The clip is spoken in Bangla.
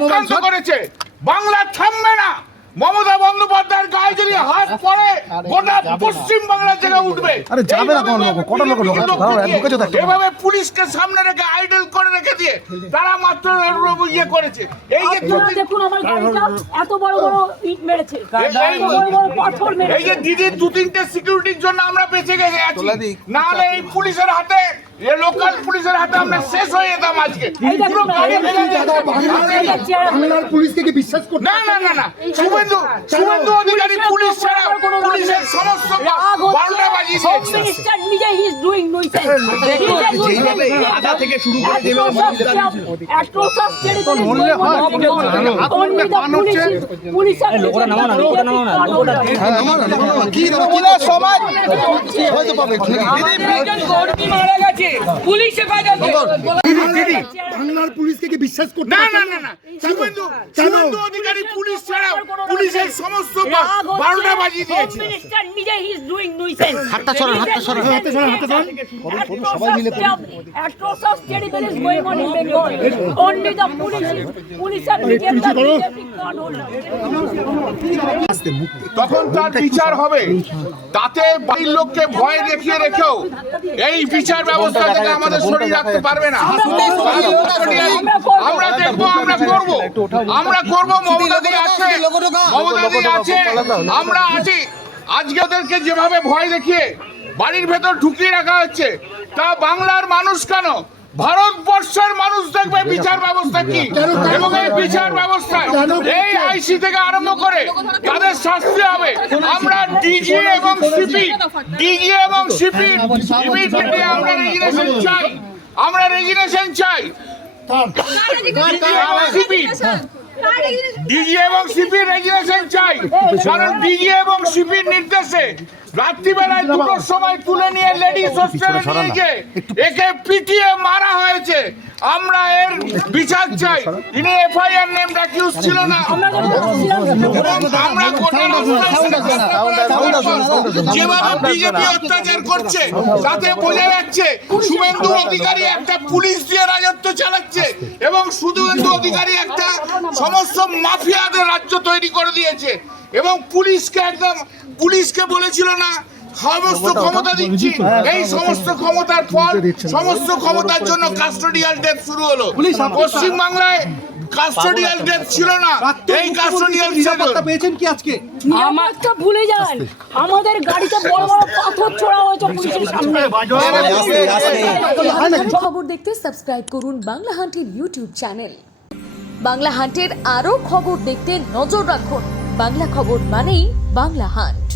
চক্রান্ত করেছে। বাংলা থামবে না। মমতা বন্দ্যোপাধ্যায়ের গায়ে যদি হাত পড়ে গোটা পশ্চিম বাংলা থেকে উঠবে। এভাবে পুলিশকে সামনে রেখে আইডল করে রেখে দিয়ে তারা মাত্র ইয়ে করেছে। এই যে দেখুন আমার গাড়িটা এত বড় বড় ইট মেরেছে, পাথর মেরেছে। এই যে দিদির 2-3টে সিকিউরিটির জন্য আমরা বেঁচে গেছি, না হলে এই পুলিশের হাতে, এই লোকাল পুলিশের হাতে আমরা শেষ হয়ে যেতাম আজকে। পুরো গাড়ি ভেঙে যাচ্ছে। বাংলার পুলিশ থেকে বিশ্বাস করতে না না না না, শুভেন্দু অধিকারী পুলিশ ছাড়া পুলিশের সমস্ত 12টা বাজিয়ে দিয়েছে। মিনিস্টার নিজে হি ইজ ডুইং নয়সেন্স। যেভাবে আধা থেকে শুরু করে যেভাবে অ্যাট্রোসাস ছেড়ে করে পুলিশ লোকরা নামা না, লোকরা নামা না, লোকরা কি রকমের সমাজ হয়তো পাবে কর্মী মারা গেছে পুলিশ হেফাজতে। বাংলার পুলিশ থেকে বিশ্বাস করতে না না না না, শুভেন্দু অধিকারী পুলিশ ছাড়া পুলিশের সমস্ত 12টা বাজিয়ে দিয়েছে। মিনিস্টার নিজে হি ইজ ডুইং নয়সেন্স। হাতটা সরান, হাতটা সরান, হাতটা সরান, হাতটা সরান। সবাই মিলে Atrocious terrible is going on in Bengal. Only the police are became the can't hold on. তখন তার বিচার হবে। তাতে বাড়ির লোককে ভয় দেখিয়ে রেখেও এই বিচার ব্যবস্থা থেকে আমাদের শরীর রাখতে পারবে না। আমরা দেখবো, আমরা করবো। মমতাদি আছে, আমরা আছি। আজকে ওদেরকে যেভাবে ভয় দেখিয়ে বাড়ির ভেতর ঢুকিয়ে রাখা হচ্ছে, তা বাংলার মানুষ কেন, ভারতবর্ষের মানুষ দেখবে বিচার ব্যবস্থা কি। এবং এই বিচার ব্যবস্থায় এই আইসি থেকে আরম্ভ করে তাদের শাস্তি হবে। আমরা ডিজি এবং সিপি ইমিডিয়েটলি আমরা রেজিগনেশন চাই। ডিজি এবং সিপির রেজিগনেশন চাই, কারণ ডিজি এবং সিপির নির্দেশে রাত্রিবেলায় 2টোর সময় তুলে নিয়ে লেডিস হোস্টেলে নিয়ে গিয়ে একে পিটিয়ে মারা হয়েছে। আমরা এর বিচার চাই। তিনি এফআইআর নেম অ্যাকিউজ ছিল না। আমরা যেভাবে বিজেপি অত্যাচার করছে তাতে বোঝা যাচ্ছে শুভেন্দু অধিকারী একটা পুলিশ দিয়ে রাজত্ব চালাচ্ছে এবং শুভেন্দু অধিকারী একটা সমস্ত মাফিয়াদের রাজ্য তৈরি করে দিয়েছে। এবং পুলিশকে বলেছিল না সমস্ত ক্ষমতা দিচ্ছি, এই সমস্ত ক্ষমতার ফল, সমস্ত ক্ষমতার জন্য কাস্টোডিয়াল ডেথ শুরু হলো। পশ্চিম বাংলায় কাস্টোডিয়াল ডেথ ছিল না, এই কাস্টোডিয়াল পেয়েছেন কি আজকে? আমারটা ভুলে যান, আমাদের গাড়িতে বড় বড় পাথর ছোড়া হয়েছে পুলিশের সামনে। খবর দেখতে সাবস্ক্রাইব করুন বাংলা হান্টের ইউটিউব চ্যানেল। বাংলা হান্টের আরও খবর দেখতে নজর রাখুন। বাংলা খবর মানেই বাংলা হান্ট।